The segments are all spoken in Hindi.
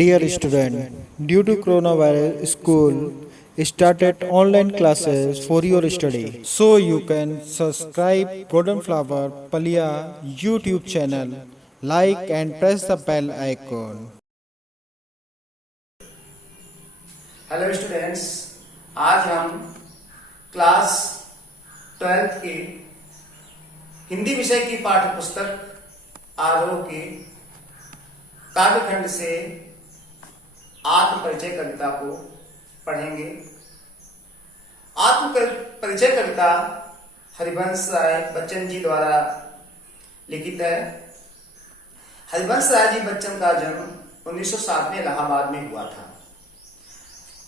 Dear student, due to coronavirus, school started online classes for your study. So you can subscribe Golden Flower Palia YouTube channel, like and press the bell icon. Hello students, आज हम क्लास 12th के हिंदी विषय की पाठ्य पुस्तक आरोह के काव्यखंड से आत्म परिचय कविता को पढ़ेंगे। आत्म परिचय कविता हरिवंश राय बच्चन जी द्वारा लिखित है। हरिवंश राय जी बच्चन का जन्म 1907 में इलाहाबाद में हुआ था।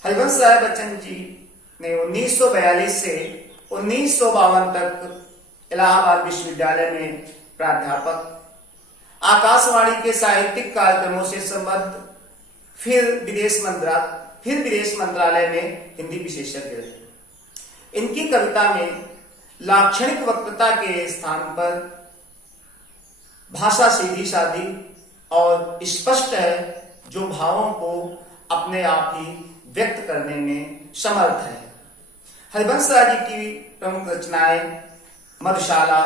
हरिवंश राय बच्चन जी ने 1942 से 1952 तक इलाहाबाद विश्वविद्यालय में प्राध्यापक, आकाशवाणी के साहित्यिक कार्यक्रमों से संबद्ध, फिर विदेश मंत्रालय में हिंदी विशेषज्ञ रहे। इनकी कविता में लाक्षणिक वक्तृता के स्थान पर भाषा सीधी सादी और स्पष्ट है, जो भावों को अपने आप ही व्यक्त करने में समर्थ है। हरिवंश राय जी की प्रमुख रचनाएं मधुशाला,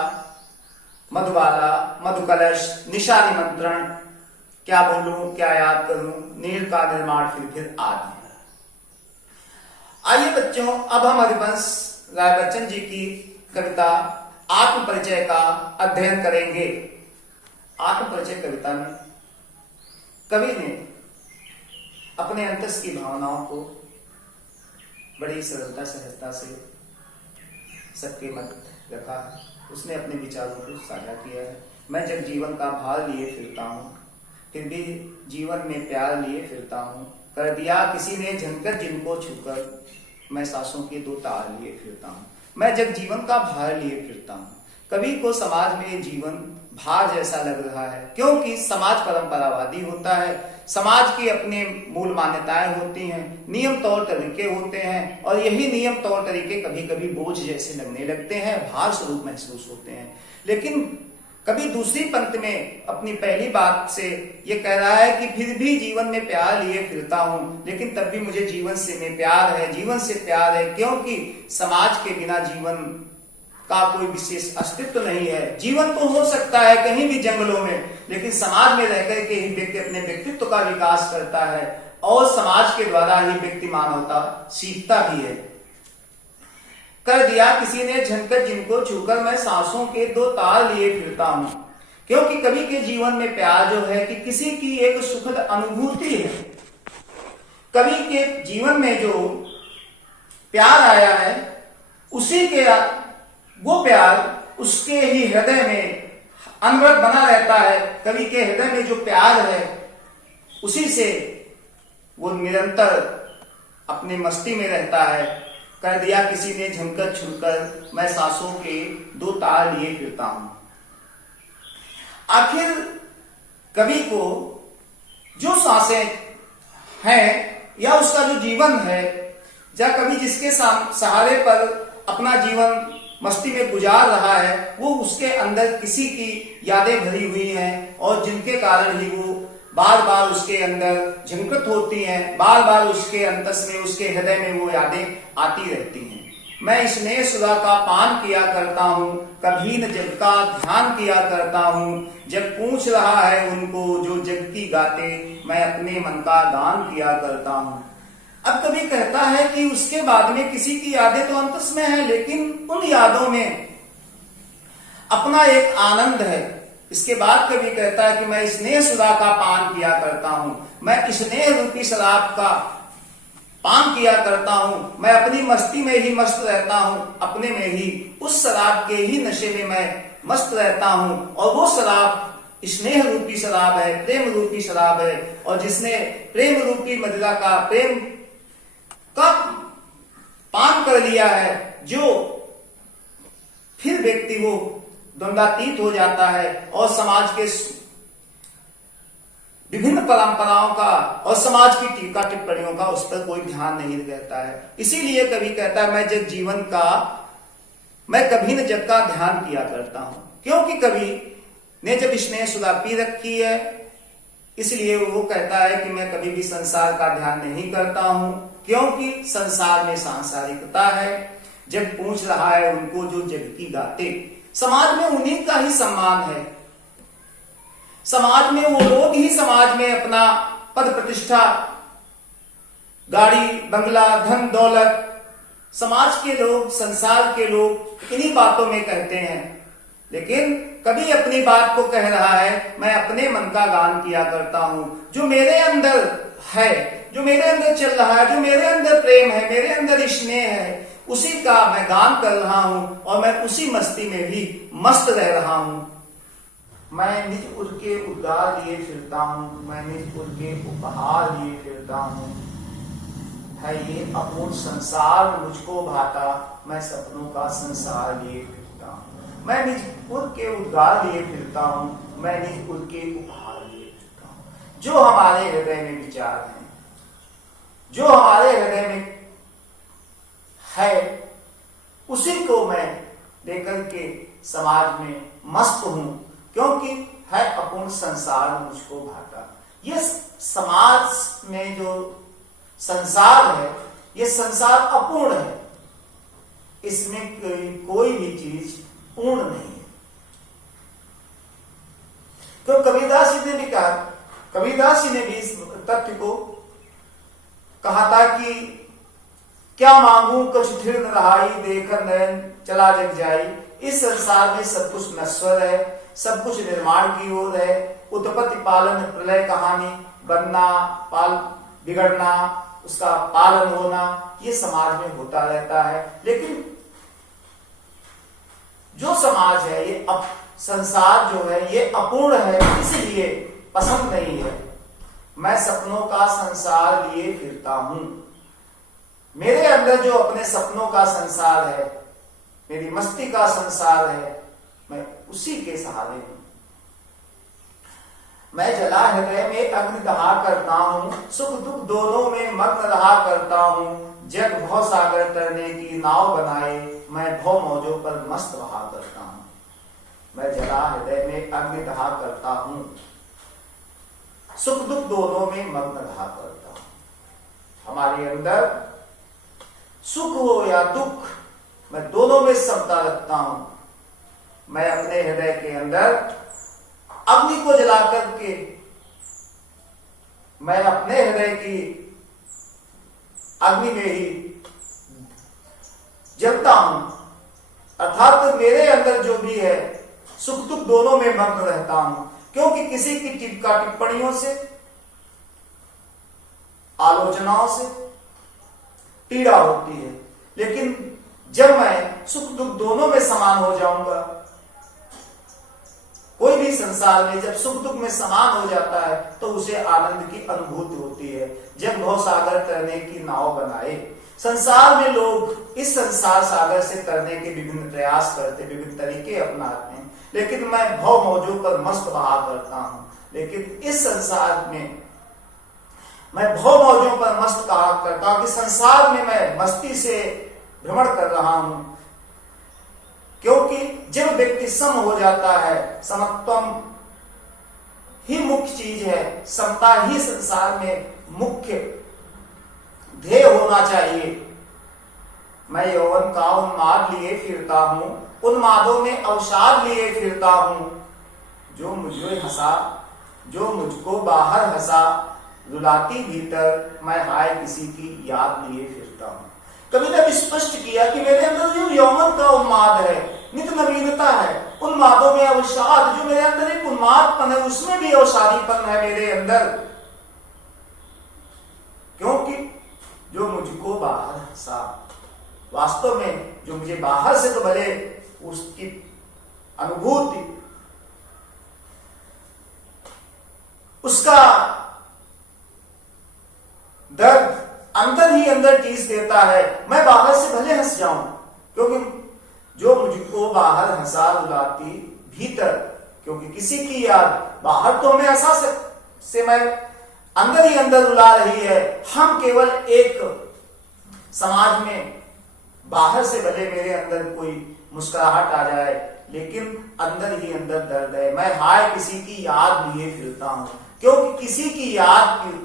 मधुबाला, मधुकलश, निशा निमंत्रण, क्या भूलूं क्या याद करूं, नील का निर्माण, फिर आदि। आइए बच्चों, अब हम हरिवंश राय बच्चन जी की कविता आत्म परिचय का अध्ययन करेंगे। आत्म परिचय कविता में कवि ने अपने अंतस की भावनाओं को बड़ी सरलता सहजता से सबके मध्य रखा है। उसने अपने विचारों को साझा किया है। मैं जब जीवन का भार लिए फिरता हूँ, फिर भी जीवन में प्यार लिए फिरता हूँ। कर दिया किसी ने झनकर जिनको छूकर, मैं सांसों के दो तार लिए फिरता हूँ। मैं जब जीवन का भार लिए फिरता हूँ। कवि को समाज में जीवन भार जैसा लग रहा है, क्योंकि समाज परंपरावादी होता है। समाज की अपने मूल मान्यताएं होती हैं, नियम तौर तरीके होते हैं, और यही नियम तौर तरीके कभी कभी बोझ जैसे लगने लगते हैं, भार स्वरूप महसूस होते हैं। लेकिन कभी दूसरी पंक्ति में अपनी पहली बात से ये कह रहा है कि फिर भी जीवन में प्यार लिए फिरता हूं, लेकिन तब भी मुझे जीवन से में प्यार है, जीवन से प्यार है, क्योंकि समाज के बिना जीवन का कोई विशेष अस्तित्व नहीं है। जीवन तो हो सकता है कहीं भी जंगलों में, लेकिन समाज में रहकर के ही व्यक्ति अपने व्यक्तित्व का विकास करता है, और समाज के द्वारा ही व्यक्ति मानवता सीखता भी है। कर दिया किसी ने झनकर जिनको छूकर, मैं सांसों के दो तार लिए फिरता हूं। क्योंकि कवि के जीवन में प्यार जो है कि किसी की एक सुखद अनुभूति है। कवि के जीवन में जो प्यार आया है, उसी के वो प्यार उसके ही हृदय में अनवरत बना रहता है। कवि के हृदय में जो प्यार है, उसी से वो निरंतर अपनी मस्ती में रहता है। कर दिया किसी ने झनकर छूकर, मैं सांसों के दो तार लिए फिरता हूं। आखिर कवि को जो सांसें हैं या उसका जो जीवन है, या कवि जिसके सहारे पर अपना जीवन मस्ती में गुजार रहा है, वो उसके अंदर किसी की यादें भरी हुई हैं, और जिनके कारण ही वो बार बार उसके अंदर झंकृत होती हैं, बार बार उसके अंतस में, उसके हृदय में वो यादें आती रहती हैं। मैं स्नेह सुधा का पान किया करता हूँ, कभी न जग का ध्यान किया करता हूँ। जब पूछ रहा है उनको जो जग की गाते, मैं अपने मन का गान किया करता हूँ। अब कभी कहता है कि उसके बाद में किसी की यादें तो अंतस में है, लेकिन उन यादों में अपना एक आनंद है। इसके बाद कभी कहता है कि मैं स्नेह सुधा का पान किया करता हूं, मैं स्नेह रूपी शराब का पान किया करता हूं। मैं अपनी मस्ती में ही मस्त रहता हूं, अपने में ही, उस शराब के ही नशे में मैं मस्त रहता हूं। और वो शराब स्नेह रूपी शराब है, प्रेम रूपी शराब है, और जिसने प्रेम रूपी मदिरा का, प्रेम का पान कर लिया है, जो फिर व्यक्ति वो द्वंद्वातीत हो जाता है, और समाज के विभिन्न परंपराओं का और समाज की टीका टिप्पणियों का उस पर कोई ध्यान नहीं रहता है। इसीलिए कवि कहता है, मैं जब जीवन का, मैं कभी न जग का ध्यान किया करता हूं। क्योंकि कवि ने जब स्नेह सुधा पी रखी है, इसलिए वो कहता है कि मैं कभी भी संसार का ध्यान नहीं करता हूं, क्योंकि संसार में सांसारिकता है। जग पूछ रहा है उनको जो जग की गाते, समाज में उन्हीं का ही सम्मान है। समाज में वो लोग ही समाज में अपना पद प्रतिष्ठा, गाड़ी बंगला, धन दौलत, समाज के लोग, संसार के लोग इन्हीं बातों में कहते हैं। लेकिन कभी अपनी बात को कह रहा है, मैं अपने मन का गान किया करता हूं। जो मेरे अंदर है, जो मेरे अंदर चल रहा है, जो मेरे अंदर प्रेम है, मेरे अंदर स्नेह है, उसी का मैं गान कर रहा हूं और मैं उसी मस्ती में भी मस्त रह रहा हूं। मैं निज उर के उद्गार लिए फिरता हूं, मैं निज उर के उपहार लिए फिरता हूं। है ये अपूर्ण संसार मुझको भाता, मैं सपनों का संसार लिए फिरता हूं। मैं निज उर के उद्गार लिए फिरता हूं, मैं निज उर के उपहार लिए फिरता हूं। जो हमारे हृदय में विचार हैं, जो हमारे हृदय में है, उसी को मैं लेकर के समाज में मस्त हूं, क्योंकि है अपूर्ण संसार मुझको भाता। ये समाज में जो संसार है, ये संसार अपूर्ण है, इसमें कोई भी चीज पूर्ण नहीं है। तो कबीरदास जी ने भी कहा, कबीरदास जी ने भी इस तथ्य को कहा था कि क्या मांगू कछ थिर न रहाई, देखन नयन चला जग जाई। इस संसार में सब कुछ नश्वर है, सब कुछ निर्माण की ओर है। उत्पत्ति पालन प्रलय कहानी, बनना पाल बिगड़ना, उसका पालन होना, ये समाज में होता रहता है। लेकिन जो समाज है, ये संसार जो है ये अपूर्ण है, इसलिए पसंद नहीं है। मैं सपनों का संसार लिए फिरता हूं। मेरे अंदर जो अपने सपनों का संसार है, मेरी मस्ती का संसार है, मैं उसी के सहारे हूं। मैं जला हृदय में अग्नि दहा करता हूं, सुख दुख दोनों में मग्न रहा करता हूं। जग भव सागर तरने की नाव बनाए, मैं भव मौजों पर मस्त बहा करता हूं। मैं जला हृदय में अग्नि दहा करता हूं, सुख दुख दोनों में मग्न रहा करता हूं। हमारे अंदर सुख हो या दुख, मैं दोनों में समता रखता हूं। मैं अपने हृदय के अंदर अग्नि को जला करके मैं अपने हृदय की अग्नि में ही जलता हूं, अर्थात मेरे अंदर जो भी है सुख दुख दोनों में मग्न रहता हूं। क्योंकि किसी की टिप्पा टिप्पणियों से, आलोचनाओं से पीड़ा होती है, लेकिन जब मैं सुख दुख दोनों में समान हो जाऊंगा, कोई भी संसार में जब सुख दुख में समान हो जाता है तो उसे आनंद की अनुभूति होती है। जब भव सागर तरने की नाव बनाए, संसार में लोग इस संसार सागर से तरने के विभिन्न प्रयास करते, विभिन्न तरीके अपनाते हैं, लेकिन मैं भव मौजों पर मस्त बहा करता हूं। लेकिन इस संसार में मैं भव मौजों पर मस्त कहा करता हूं कि संसार में मैं मस्ती से भ्रमण कर रहा हूं। क्योंकि जब व्यक्ति सम हो जाता है, समत्वम ही मुख्य चीज है, समता ही संसार में मुख्य ध्येय होना चाहिए। मैं यौवन का उन्माद लिए फिरता हूं, उन्मादों में अवसाद लिए फिरता हूं। जो मुझे हंसा, जो मुझको बाहर हंसा, रुलाती भीतर मैं हाय किसी की याद लिए फिरता हूं। कभी ने स्पष्ट किया कि मेरे अंदर जो यौवन का उन्माद है, नित्य नवीनता है, उन्मादों में अवसाद, जो मेरे अंदर एक उन्मादपन है, उसमें भी अवसादीपन है मेरे अंदर। क्योंकि जो मुझको बाहर हंसा, वास्तव में जो मुझे बाहर से तो भले उसकी अनुभूति, उसका दर्द अंदर ही अंदर टीस देता है। मैं बाहर से भले हंस जाऊं, क्योंकि जो मुझको बाहर हंसा रुलाती भीतर, क्योंकि किसी की याद बाहर तो हमें हंसा से मैं अंदर ही अंदर रुला रही है। हम केवल एक समाज में बाहर से भले मेरे अंदर कोई मुस्कुराहट आ जाए, लेकिन अंदर ही अंदर दर्द है। मैं हाय किसी की याद लिए फिरता हूं। क्योंकि किसी की याद की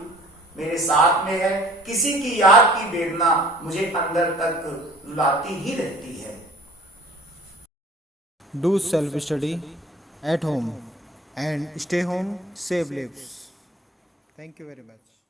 मेरे साथ में है, किसी की याद की वेदना मुझे अंदर तक रुलाती ही रहती है। Do self study at home and stay home, save lives. Thank you very much.